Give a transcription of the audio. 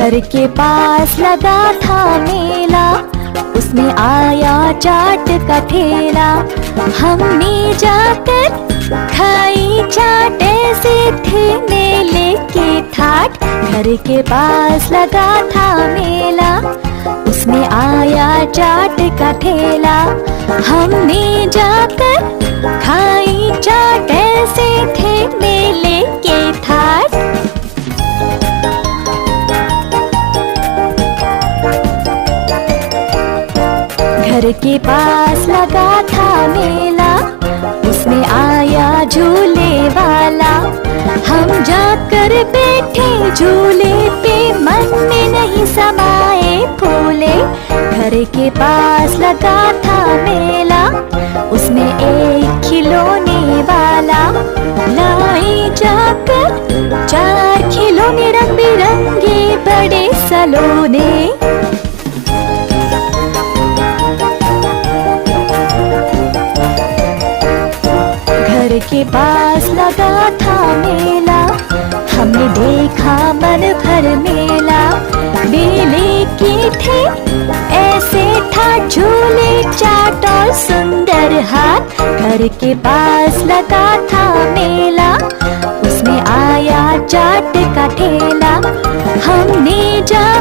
घर के पास लगा था मेला, उसमें आया चाट का ठेला। हमने जाकर खाई चाट, ऐसे थे मेले के ठाठ। घर के पास लगा था मेला, उसमें आया चाट का ठेला। हमने जाकर खाई चाट, ऐसे थे मेले के ठाठ। घर के पास लगा था मेला, उसमें आया झूले वाला। हम जाकर बैठे झूले पे, मन में नहीं समाए फूले। घर के पास लगा था मेला, उसमें एक खिलौने वाला। लाए जाकर 4 खिलौने रंग बिरंगे बड़े सलोने। घर के पास लगा था मेला, हमने देखा मन भर मेला। मेले के थे ऐसे ठाठ, झूले चाट और सुंदर हाथ। घर के पास लगा था मेला, उसमें आया चाट का ठेला। हमने जा